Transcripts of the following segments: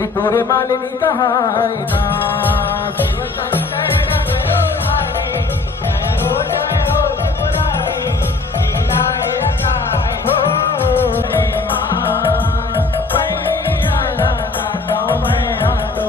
त्रिपुरे मालिनी कहाय ना शिव शंकर डमरू धारी, जय हो त्रिपुरारी, दिखलाए अकाय हो रे मां, पैया लगा तो मैं आतो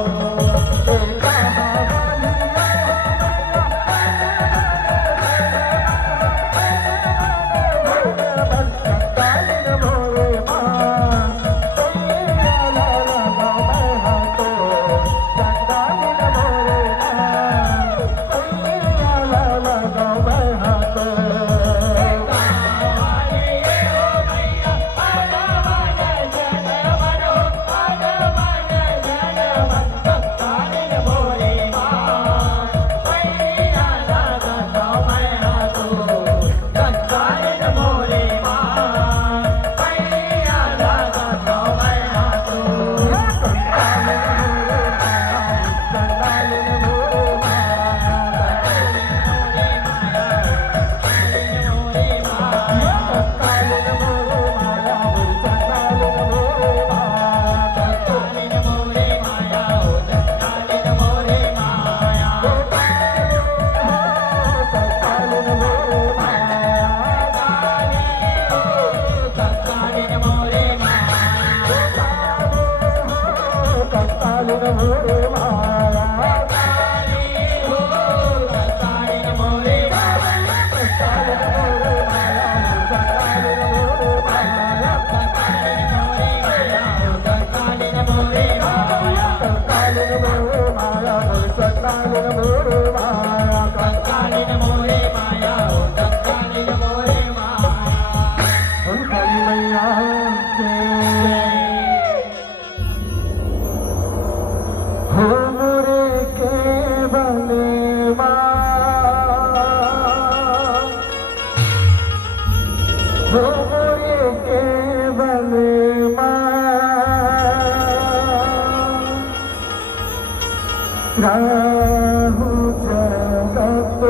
राहु जगत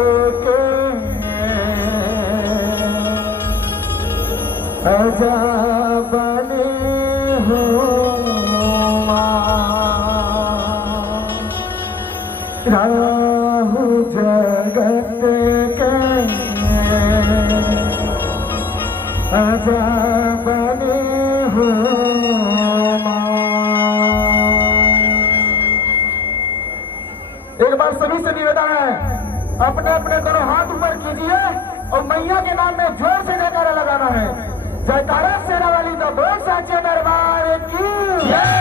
के अजब बने हो राहु जगत के अजब बने हो। एक बार सभी से निवेदन है, अपने अपने दोनों हाथ ऊपर कीजिए और मैया के नाम में जोर से जयकारा लगाना है। जयकारा सेना वाली तो बोल साचे दरबार की जय।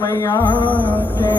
मैया के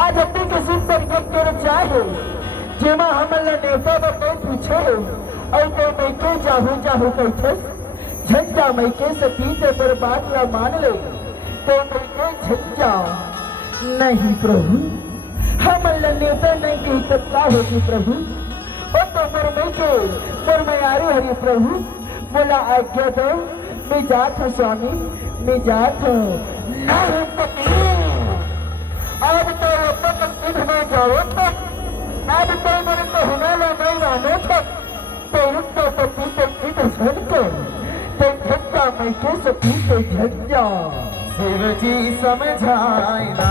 आज अपनी किसी पर कर चाहे जेमा हमला नेता बको पूछे और तो मैं के चाहू चाहू कैसे झंडा मैं के सतीते पर बात ला मान ले तो मैं के झंडा नहीं प्रभु हमला नेता नहीं की तत्ता होगी प्रभु और तो पर मैं आ रही हरी प्रभु बोला आज्ञा दो मैं जात हूँ स्वामी मैं जात हूँ नहीं पति आज तो सिद्ध में जाओ आज तो मेरे को हिमालय में आने तक तो उसको पति से सिद्ध झटके तो झटका मैं के सती से झटका शिव जी समझाए ना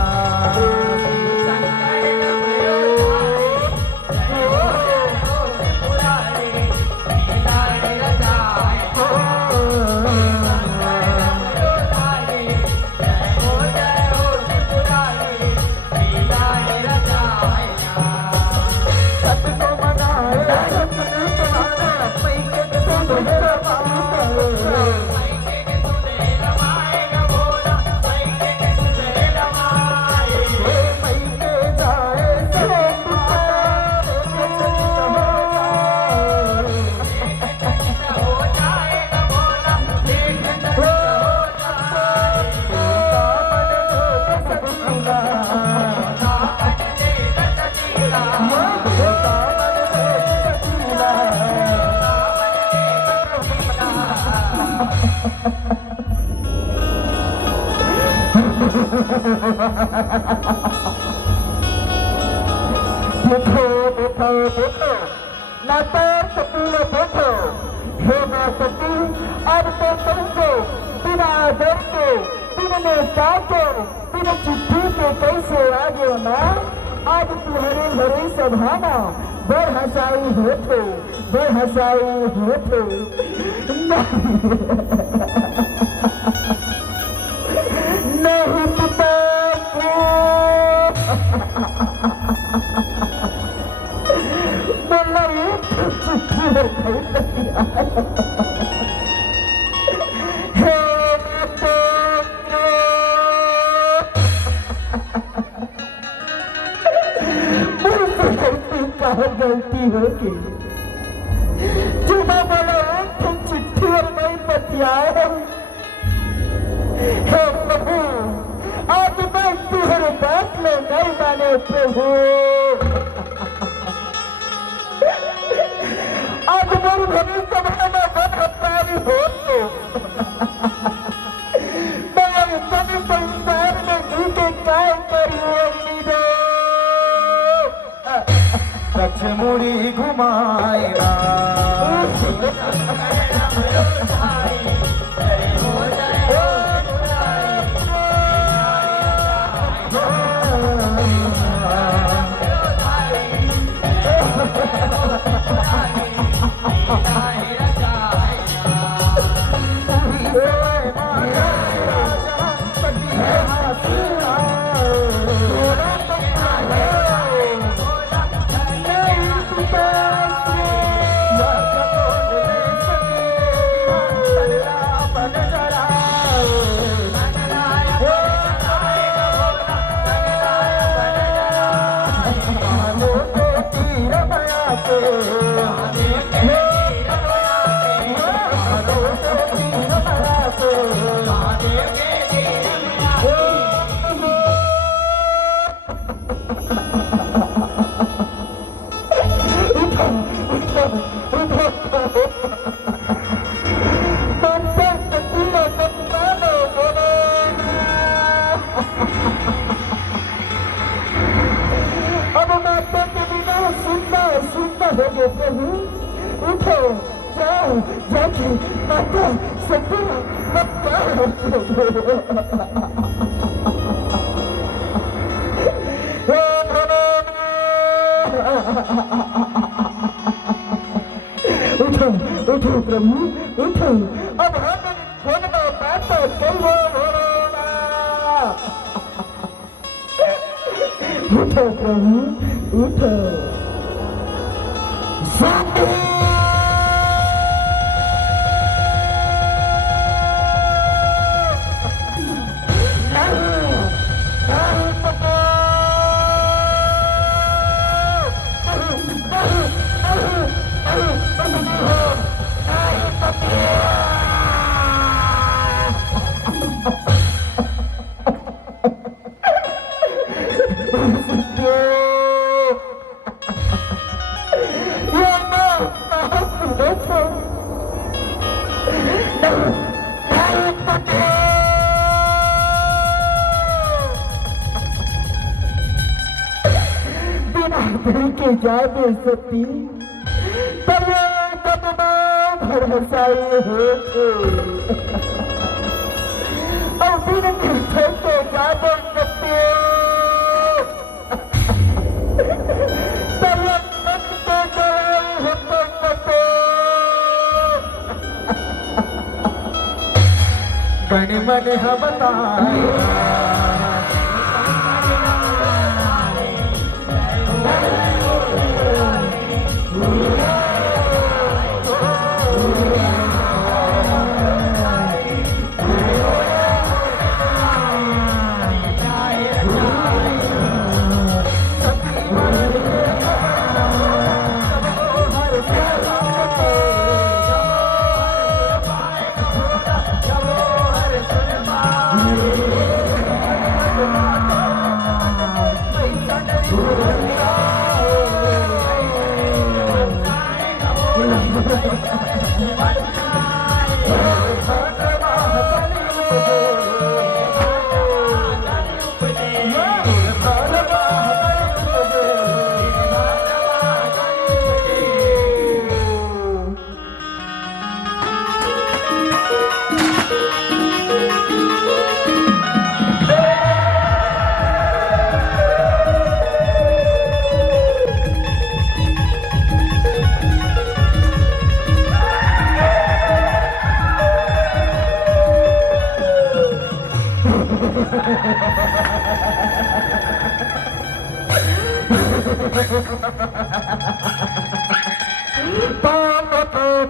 देखो ना तो सती ने देखो हे ना सती अब तो तुमको बिना डर के बिना के बिना चिट्ठी के कैसे आ गयो ना आज तुम्हारे घरे सभाना बड़ हंसाई होते नहीं पिता गलती होगी जुमा बोला चिट्ठी और नहीं बतियाए हे प्रभु, आज मैं तुहर बात में नहीं माने प्रभु। आज मोर भविष्य में मन हत्यारी हो तो मैं सभी संसार में जी के काय करिए मुड़ी घुमाएगा प्रभु उठो, जाओ, जाके माता सत्या उठो, उठो प्रभु उठो, अब हम फोन में बात करो। उठो प्रभु उठो। के जाने सती तब भरसाई हो और बिन के जाने सती तब गण मन हम बताए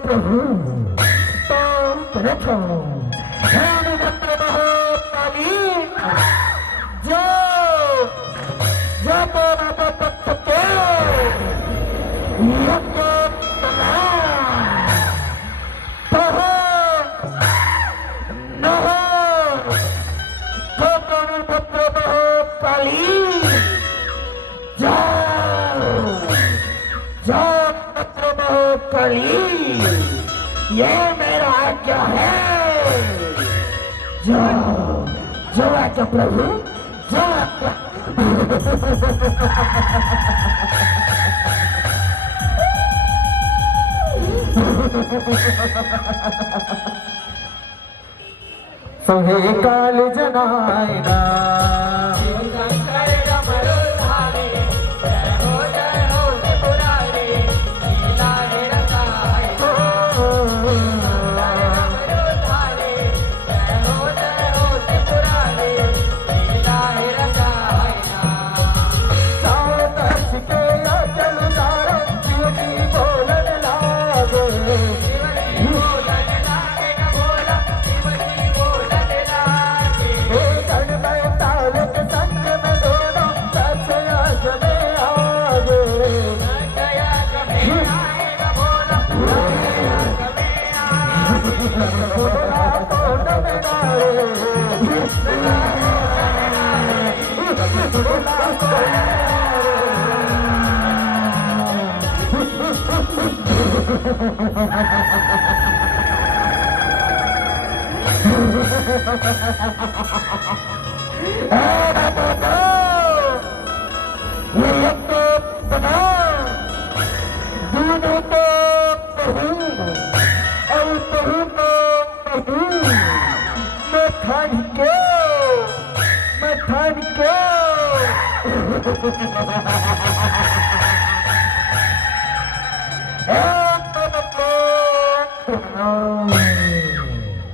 प्रभु ये मेरा आज्ञा है। जाओ जाओ आज्ञा प्रभु, जाओ आज्ञा। सोहे काल जनायना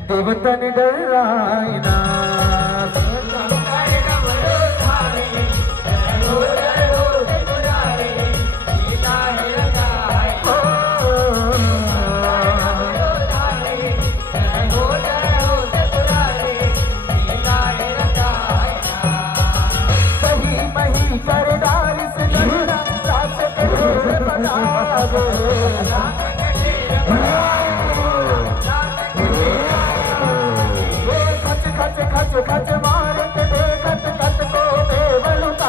देवता ने डरायना खच मार के देखत कत को देवलुका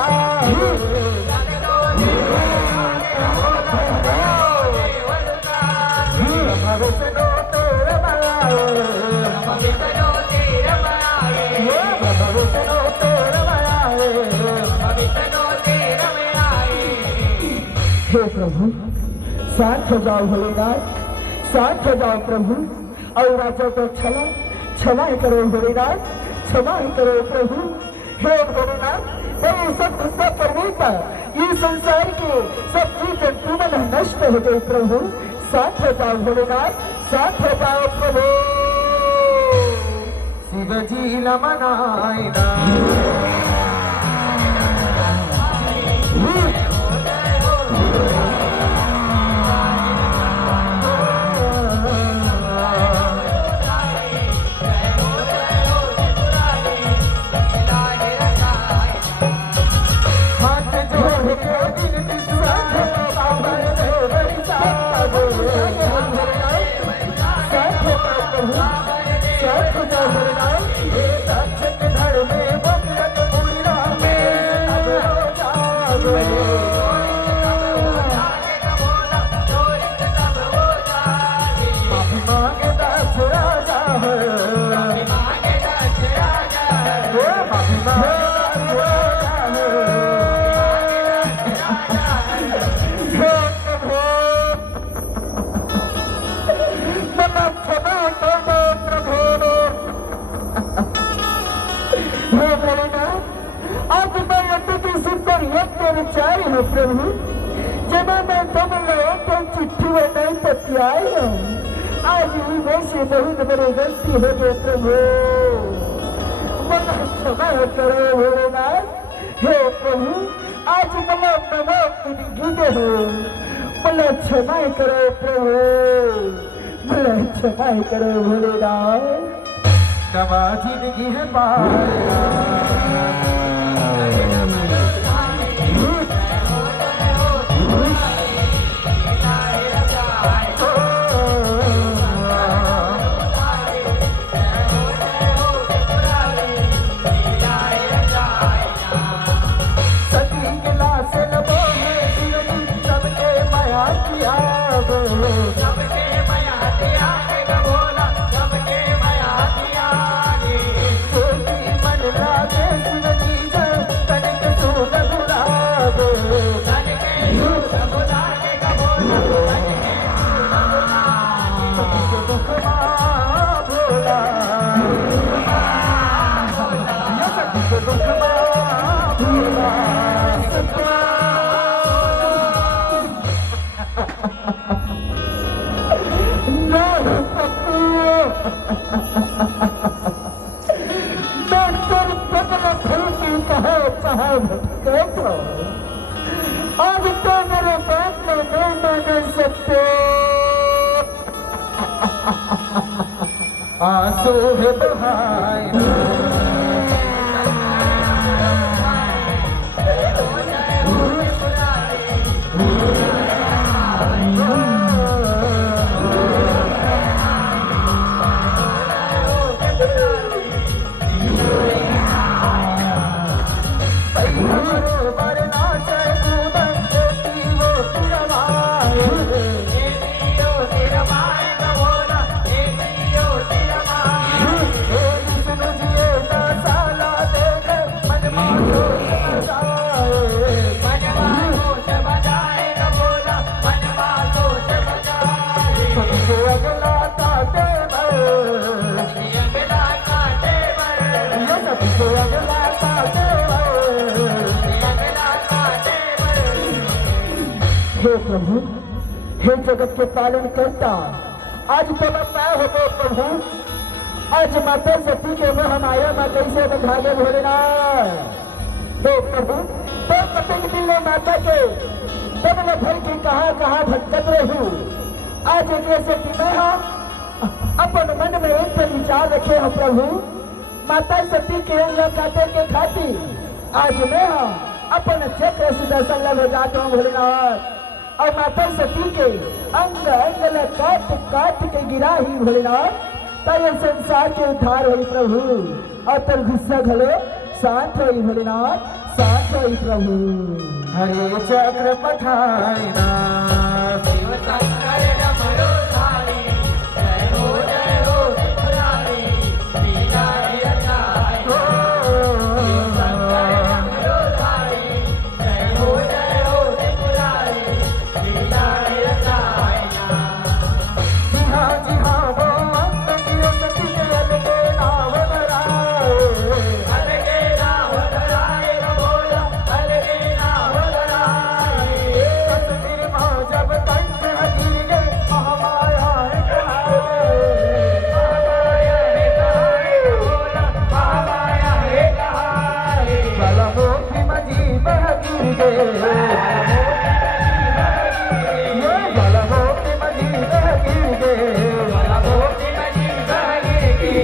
भविष्य नो तेरे बनाए, भविष्य नो तेरे बनाए, भविष्य नो तेरे बनाए, भविष्य नो तेरे बनाए। हे प्रभु साथ हो जाओ भोलेनाथ, साथ हो जाओ प्रभु, और राजा को क्षमा करो भोलेनाथ, क्षमा करो प्रभु। हे भोलेनाथ, हे सब गुस्सा परमेता, ये संसार के सब जीव जंतु मन नष्ट हो गए प्रभु, साथ हो जाओ भोलेनाथ, साथ हो जाओ प्रभु। शिव जी मनायना विचार हो प्रभु, जब मैं तुम लोगों को चिट्ठी में नहीं पतियाई हूँ, आज ही वैसे बहुत बड़ी गलती हो गई प्रभु, मला क्षमा करो भोलेनाथ। हे प्रभु, आज मला मना गीते हो, मला क्षमा करो प्रभु, मला क्षमा करो भोलेनाथ। क्षमा जिंदगी है पाया सबके माया आंसू है बहाए हे प्रभु, हे जगत के पालन करता, आज तो मैं हो गए प्रभु। आज माता सती के में हमारा माँ कैसे बधागे भोलेनाथ। हे प्रभु, तो कपिल मिले माता के तब मैं भर की कहाँ भटकत रहूं। आज एक सती में अपन मन में एक विचार रखे हो प्रभु। माता सती के काटे के खातिर आज मैं अपन चक्र से दर्शन लग जाता हूँ भोलेनाथ। और माता सती के अंग अंग काट के गिरा ही भोलेनाथ, तो संसार के उद्धार हुई प्रभु। और तर गुस्सा घलो शांत हुई भोलेनाथ, शांत हुई प्रभु। हरे चक्र पठाइना शिव शंकर डमरू धारी, जय हो त्रिपुरारी, बिगाड़ी रचाई हो। शिव शंकर डमरू धारी, जय हो त्रिपुरारी, बिगाड़ी रचाई ना। जी हाँ वो अंगियो सती के अलगे नाव धराए, अलगे नाव धराए बोला, अलगे नाव धराए। तस्वीर माँ जब कंठ हकीर गए, महामाया है कहाए, महामाया है कहाए बोला, महामाया है कहाए। बलमो की मजीब हकीर गए, बलमो की मजीब हकीर गए, बलमो की मजीब हकीर गए।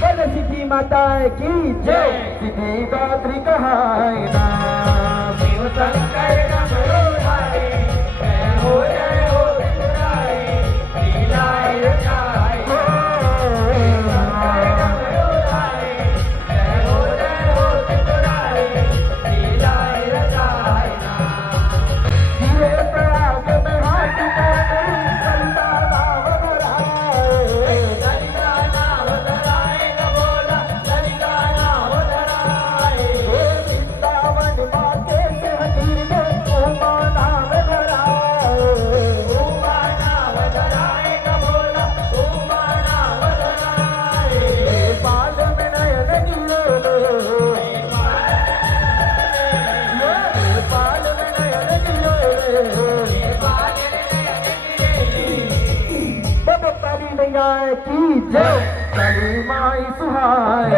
बोल सिद्धि माता की जय, सिद्धि दात्री कहाए ना। शिव शंकर डमरू धारी, जय हो त्रिपुरारी, लीलाएं रचाई हो। शिव शंकर डमरू धारी, जय हो त्रिपुरारी, लीलाएं रचाई ना। धीरे प्रयाग में हाथ डाले, ललिता नाव धराए, ललिता नाव धराए न बोला, ललिता नाव धराए। वृंदावन माँ के से हकीर गए, उमा नाव धराए, उमा नाव धराए न बोला, उमा नाव धराए। बाल में नयन गिरे, बाल में नयन गिरे, बाबा काली मैया की जय, काली माई सुहाए।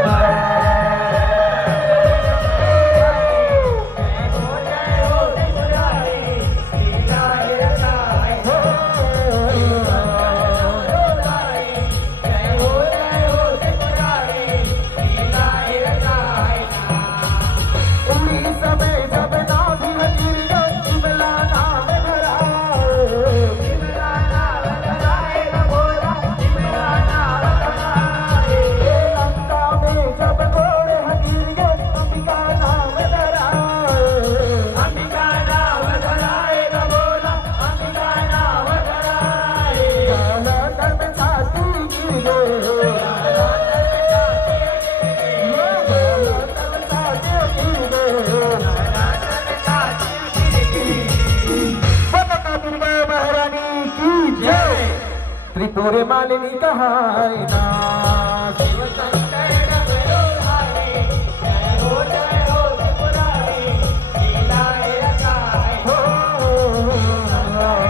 त्रिपुरे मालिनी कहाए ना। शिव शंकर डमरू धारी, जय हो त्रिपुरारी, लीलाएं रचाई हो।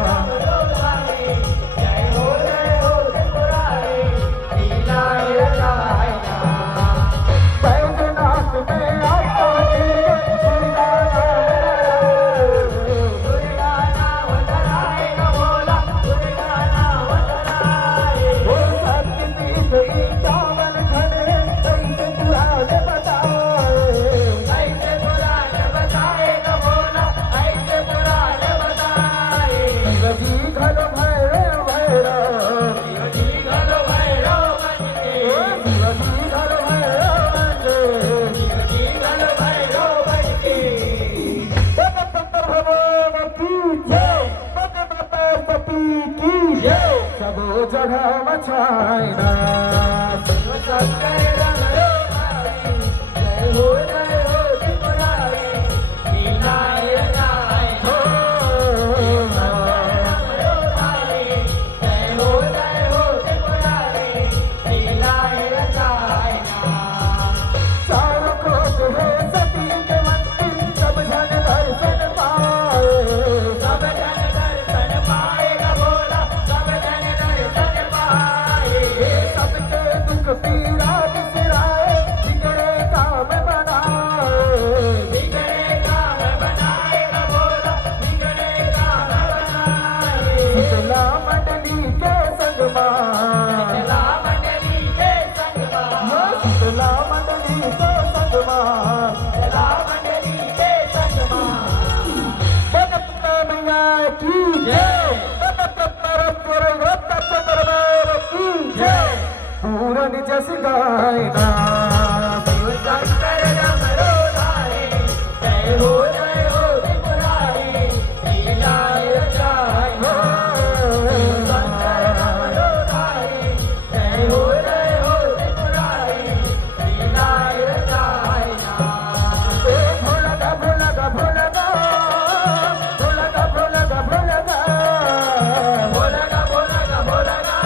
डमरू धारी, जय हो त्रिपुरारी, लीलाएं रचाई ना। बैजनाथ में आता दुर्गा नाम धराए न बोला, दुर्गा नाम धराए। रचाए ना शिव शंकर डमरू भाई जय हो त्रिपुरारी लीलाएं रचाए हो शंकर डमरू भाई जय हो त्रिपुरारी लीलाएं रचाए ना चारों कोट है सती के मंदिर सब जन दर्शन पाए सब जन दर्शन पाएगा भोला सब जन दर्शन पाए सबके दुख पीड़ा बिसराए बिगड़े काम बनाएगा भोला बिगड़े काम बनाए शीतला मंडली के संग शीतला मंडली के संग शीतला मंडली के संग शीतला मंडली के संग मैया की जय पूरन जस गायना शिव शंकर डमरू धारी जय हो त्रिपुरारी लीलाएं रचाए हो शंकर डमरू धारी जय हो त्रिपुरारी लीलाएं रचाए ना भोलगा भोलगा भोलगा भोलगा भोलगा भोलगा भोलगा भोलगा भोलगा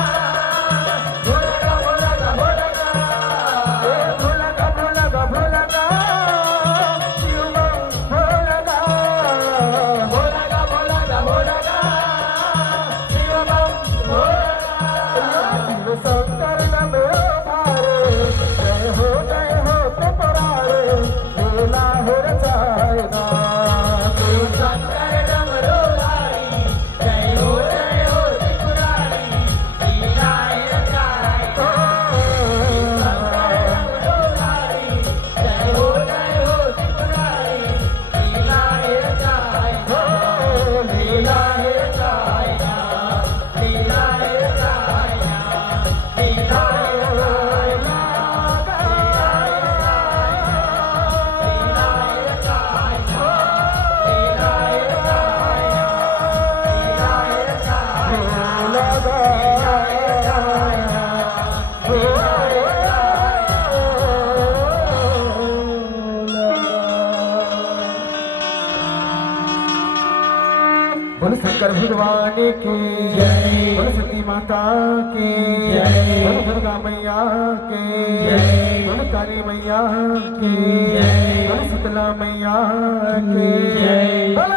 बोल शंकर भगवान की जय बोल सती माता की जय बोल दुर्गा मैया की जय बोल काली मैया की जय बोल शीतला मैया की जय बोल